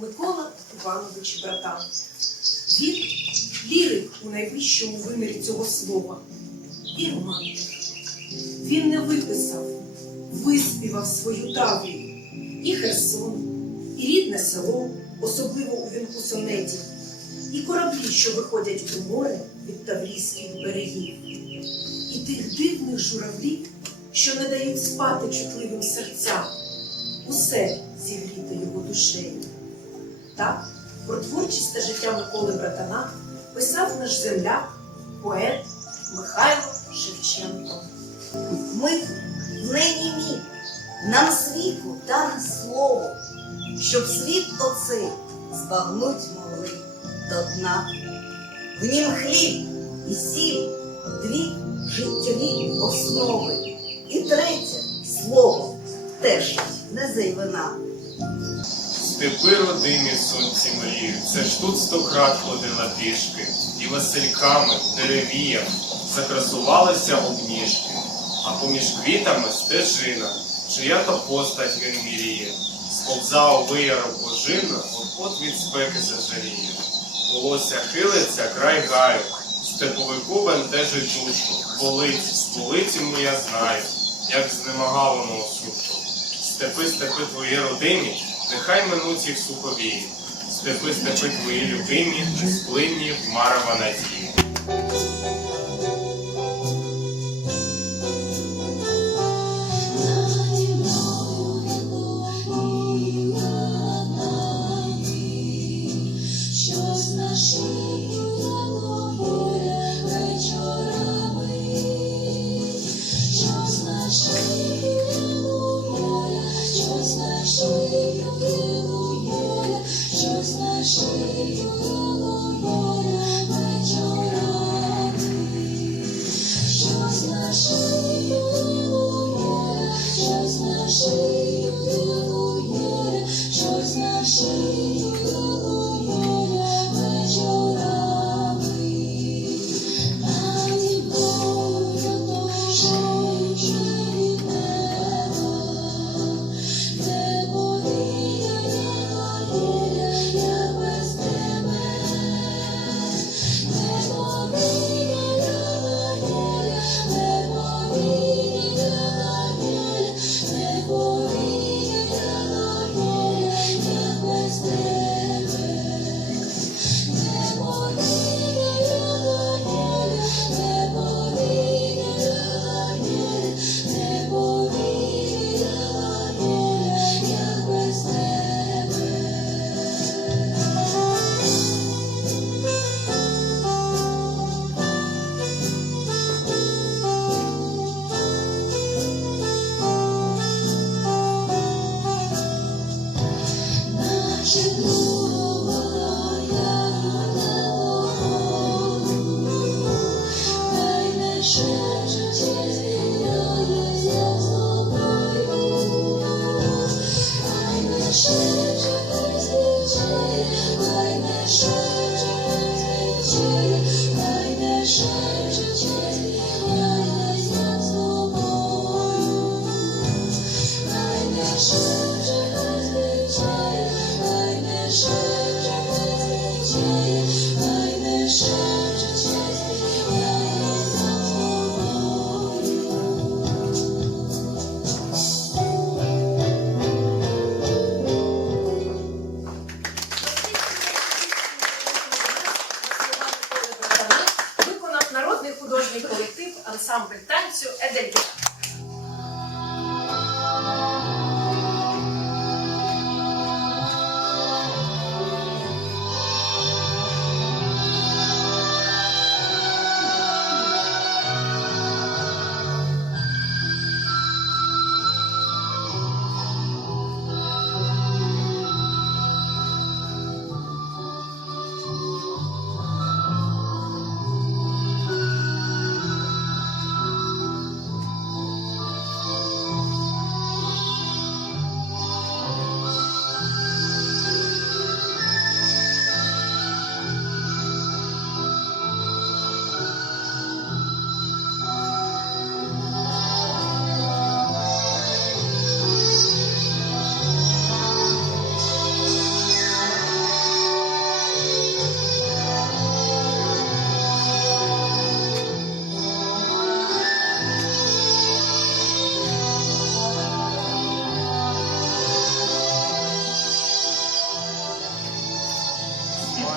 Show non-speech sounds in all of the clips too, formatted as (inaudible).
Микола Іванович Братан. Він лірик у найвищому вимірі цього слова. І романтик. Він не виписав, виспівав свою таврію. І Херсон, і рідне село, особливо у вінку сонетів, і кораблі, що виходять у море від таврійських берегів, і тих дивних журавлів, що не дають спати чутливим серцям, усе зігріте його душею. Так, про творчість та життя Миколи Братана писав наш земляк, поет Михайло Шевченко. Ми не німі, нам світу дане слово, щоб світ оцей збагнуть могли до дна. В нім хліб і сіль, дві життєві основи, і третє слово теж не зайвина. Степи родимі в сонці мріють, це ж тут сто крат ходила пішки, і васильками, деревіям закрасувалися обніжки, а поміж квітами стежина, чия то постать він міріє, сповза у виярок божина, от від спеки зажаріє. Волосся хилиться край гаю, степовику бентежить душу, болить, болить йому я знаю, як знемагало на осушу. Степи, степи твої родимі, нехай минуть їх суховії. Степи, степи твої любимі, несплинні в марева надії.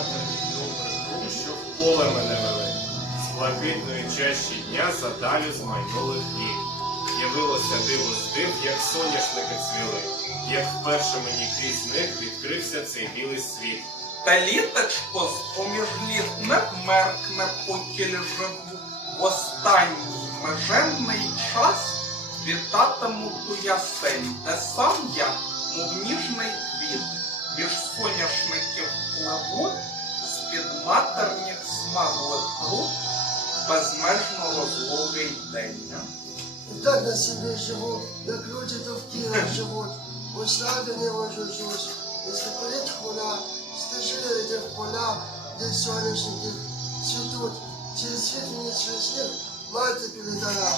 матері добре душу в поле мене вели. З блакитної чаші дня задалю з майнулих літ. Явилося диво з тим, як соняшники цвіли, як вперше мені крізь них відкрився цей білий світ. Та літочко з поміж літ не вмеркне по тілі живу. В останній меженний час вітатиму ту ясень, де сам я, мов ніжний квіт, між соняшників плаву розлогий день. И так на себе живу, как люди довкіла (clears throat) живуть, у саду не вожужусь, если полить хула, стежи этих поля, где соняшники цветут, через свет мне через них мать передала.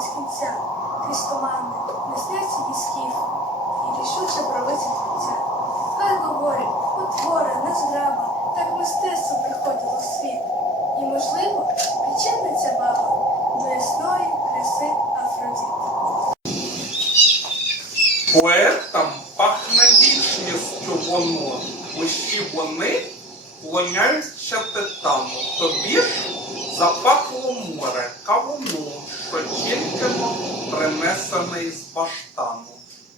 Без кінця, крізь тумани, не сняться ні скіф, і рішуче правиці життя. Хай говорить, потвора, незграба, так мистецтво приходило в світ. І, можливо, причетна ця баба до ясної краси Афродіт. Поетам пахне вічністю воно, усі вони клоняються титану. Тобі ж запахло море, кавуну, що тільки принесений з баштану.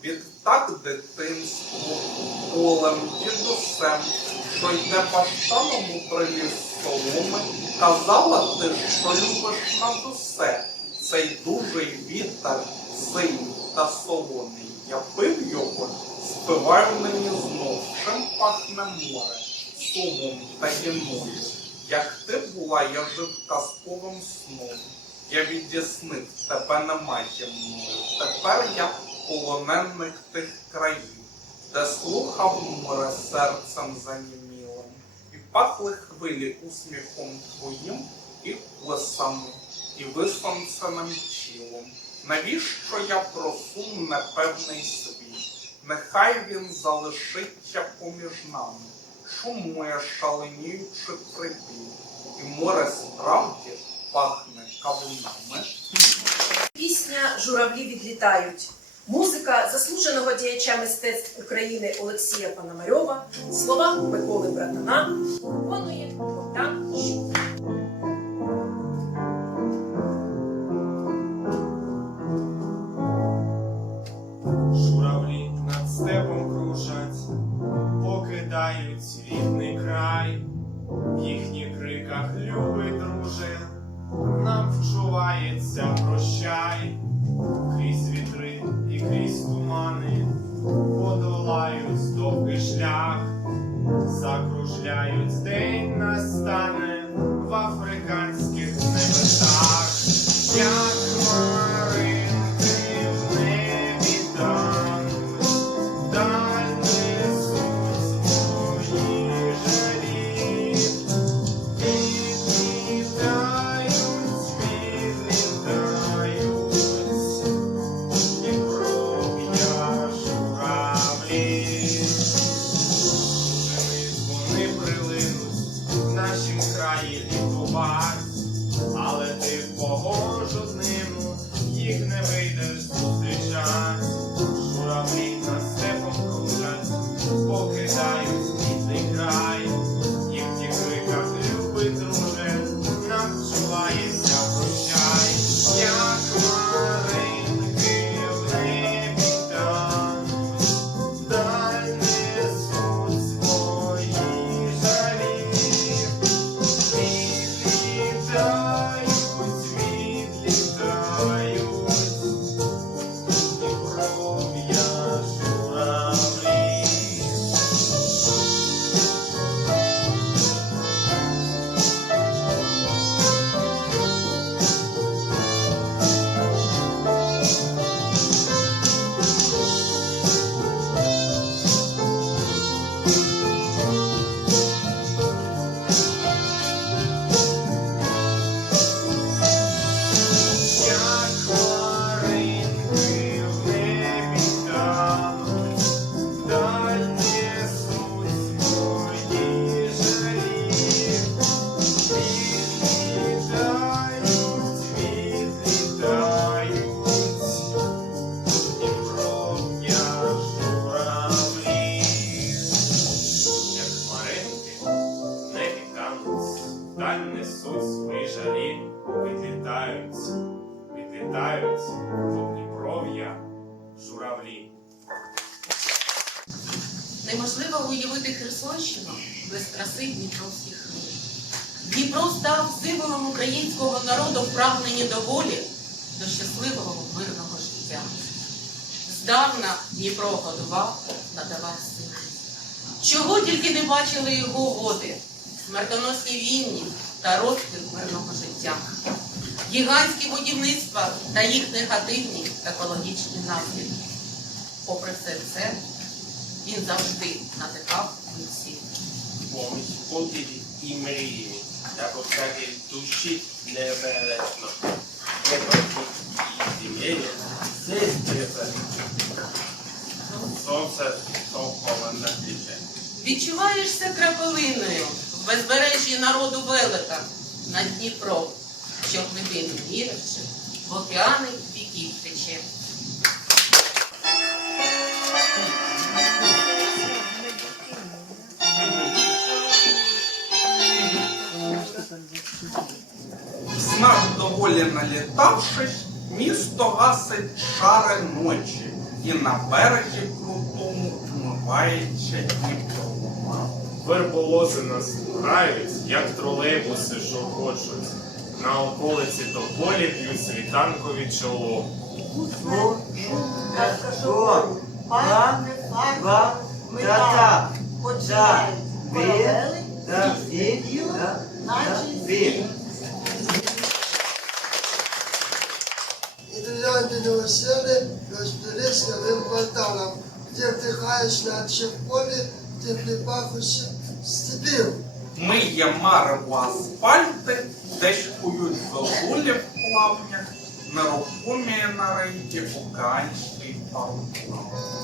Відтак дитинство полем дідусем, що йде баштаном у приліз соломи, казала ти, що любиш над усе цей дужий вітер, синій та солоний. Я пив його, спиваю мені знов, чим пахне море, сумом та гіною. Як ти була, я жив казковим сном. Я відіснив, тебе нема зі мною. Тепер я полоненник тих країв, де слухав море серцем занімілим, і пахли хвилі усміхом твоїм і плесами, і висонценим тілом. Навіщо я просу непевний світ? Нехай він залишиться поміж нами, шумує шаленіючи прибій, і море справді пахне кавунами. Пісня Журавлі відлітають. Музика заслуженого діяча мистецтв України Олексія Пономарьова, слова Миколи Братана, виконує Богдан Щук. Журавлі над степом кружать, покидають рідний край, в їхніх криках любий друже, нам вчувається прощай, крізь вітри і крізь тумани, подолають довгий шлях, закружляють день настане в африканських небесах, як покидають рідний край. Їхні Неможливо уявити Херсонщину без краси Дніпровських хвилин. Дніпро став символом українського народу в прагненні до волі, до щасливого мирного життя. Здавна Дніпро годував, надавав сили. Чого тільки не бачили його води, смертоносні війні та розпил мирного життя, гігантські будівництва та їх негативні екологічні наслідки. Попри все це, він завжди натикав усіх. поміж поділі і мрії, та повтаки душі небелечно. Не бачить і зім'єє, все збережено. Сонце совково на тіче. Відчуваєшся крапелиною в безбережжі народу велика на Дніпро, що глибину міривши, в океани доволі налітавшись, місто гасить шари ночі, і на березі крутому вмивається Дніпро. Верболози нас грають, як тролейбуси шурхочуть. На околиці тополі п'ють світанкові чоло. И бриллианты новоселья расплылись новым порталом, где вдыхаешь на поле, где припахнувши степи. Ми є марево асфальти, дещкують зозулі в плавнях, нерухоміє на рейді океанський паруплав.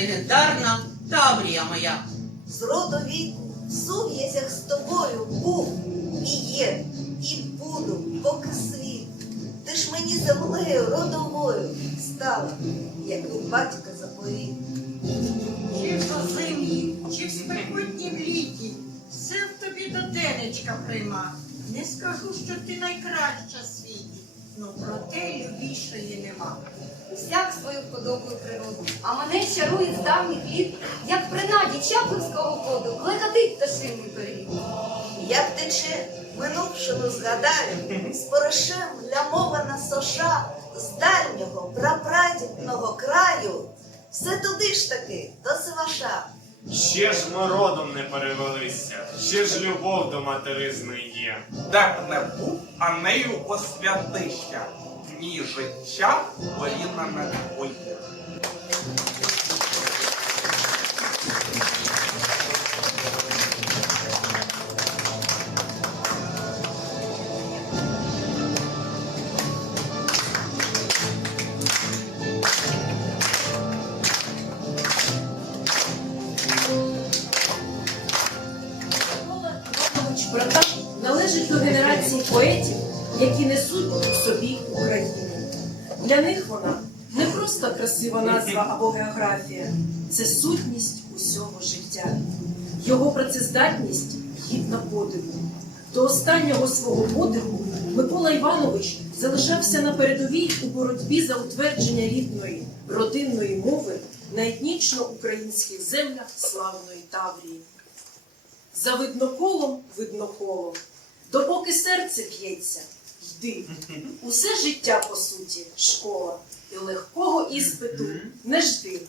Легендарна Таврія моя. З роду віку в сув'язях з тобою був і є, і буду, поки світ. Ти ж мені землею родовою стала, як і батька заповіт. Чи в зимі, чи в спекотнім літі, все в тобі до денечка прийма. Не скажу, що ти найкраща в світі, ну проте любішої нема. Всяк свою вподобаю природу, а мене чарує з давніх літ, як принаді чаплинського коду, клекотить пташиний переліт. Як тече минувшину згадаю, з порошем лямована соша з дальнього прапрадідного краю, все туди ж таки, до Сиваша. Ще ж ми родом не перевелися, ще ж любов до материзни є. Де б не був, а нею освятися. В ній життя порівняне твоє. Красива або географія, це сутність усього життя. Його працездатність гідна подиву. До останнього свого подиху Микола Іванович залишався на передовій у боротьбі за утвердження рідної родинної мови на етнічно-українських землях славної Таврії. За видноколом видноколом, допоки серце б'ється, йди. Усе життя, по суті, школа, і легкого іспиту не жди.